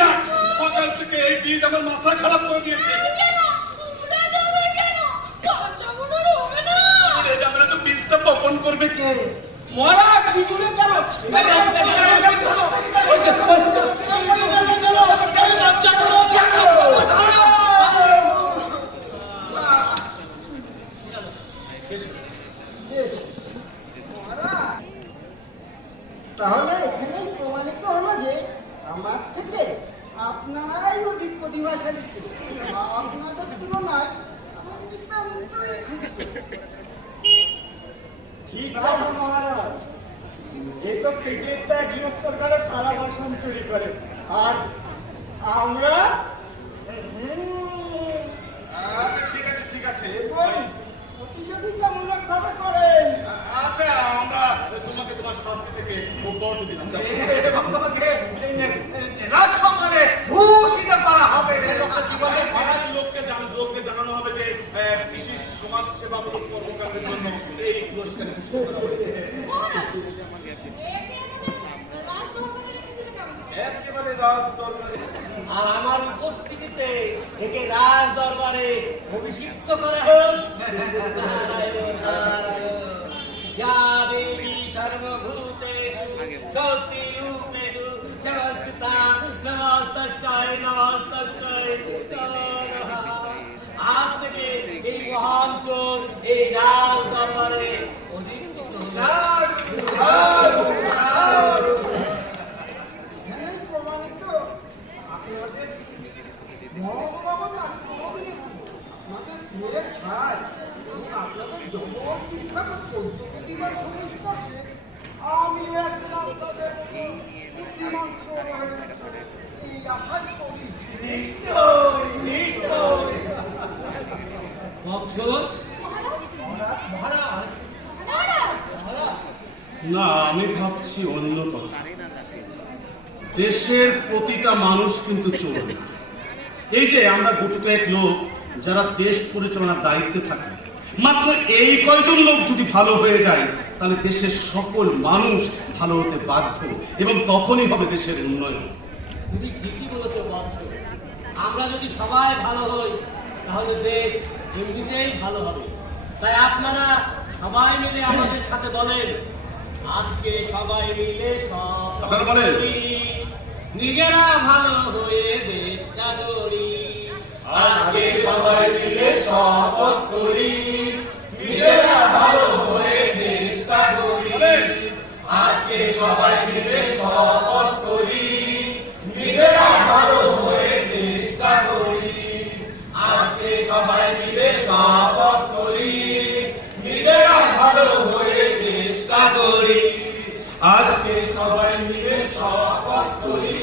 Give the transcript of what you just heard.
যাক, সকাল থেকে এই বীজ আমার মাথা খারাপ করে দিয়েছে। উড়ে যাবে না তো বীজটা বপন করবে কে? মরা কি করে গেল? তাহলে এখানেই প্রমাণিত হলো যে আমার থেকে আপনারাই অধিক প্রতিভাশালী ছিল। আপনাদের তুলনায় আমার নিতান্তই ঠিক আছে মহারাজ, এ তো পেটের তার গৃহস্থর কালে থালা বাসন চুরি করে, আর আমরা আচ্ছা ঠিক আছে ঠিক আছে, প্রতিযোগিতামূলক ভাবে করেন। আচ্ছা আমরা তোমাকে তোমার শাস্তি থেকে মুক্ত দিলাম। তোমাকে রাজসম্মানে ভূষিত করা হবে। লোককে জানানো হবে যে বিশেষ সমাজ সেবামূলক কর্মকাণ্ডের জন্য এই পুরস্কারে ভূষিত করা হয়েছে। একেবারে রাজ দরবারে, আর আমার উপস্থিতিতে একে রাজ দরবারে অভিষিক্ত করা হোক। নারায়ণ নারায়ণ ইয়া দেবী সর্বভূতেষু শক্তিরূপেষু সংস্থিতা নমস্তস্যায় নমস্তস্যায় নমঃ। আজ থেকে এই মহান চোর এই রাজ দরবারে অধিষ্ঠিত প্রমাণিত আপনাদের মহাভাবন আমি কোনোদিনই আপনাদের ছেলের ছাড় এবং আপনাদের জগৎ বিখ্যাত চৌদ্দ প্রতিভার সংস্পর্শে আমি একদিন আপনাদের মতো বুদ্ধিমান চোর হয়ে এই আশাই করি। নিশ্চয় নিশ্চয় না আমি ভাবছি অন্য কথা। দেশের প্রতিটা মানুষ কিন্তু চোর না। এই যে আমরা গুটিকয়েক লোক যারা দেশ পরিচালনার দায়িত্বে থাকে, মাত্র এই কয়জন লোক যদি ভালো হয়ে যায় তাহলে দেশের সকল মানুষ ভালো হতে বাধ্য, এবং তখনই হবে দেশের উন্নয়ন। তুমি ঠিকই বলেছো বৎস। আমরা যদি সবাই ভালো হই তাহলে দেশ এমনিতেই ভালো হবে। তাই আপনারা সবাই মিলে আমাদের সাথে বলেন, আজকে সবাই মিলে আপনারা বলেন, নিজেরা ভালো হয়ে দেশটা গড়ি। আজকে সবাই মিলে শপথ করি, নিজেরা ভালো হয়ে দেশটা গড়ি। আজকে সবাই মিলে শপথ করি, নিজেরা ভালো হয়ে দেশটা গড়ি। আজকে সবাই মিলে শপথ করি, নিজেরা ভালো হয়ে দেশটা গড়ি। আজকে সবাই মিলে শপথ করি,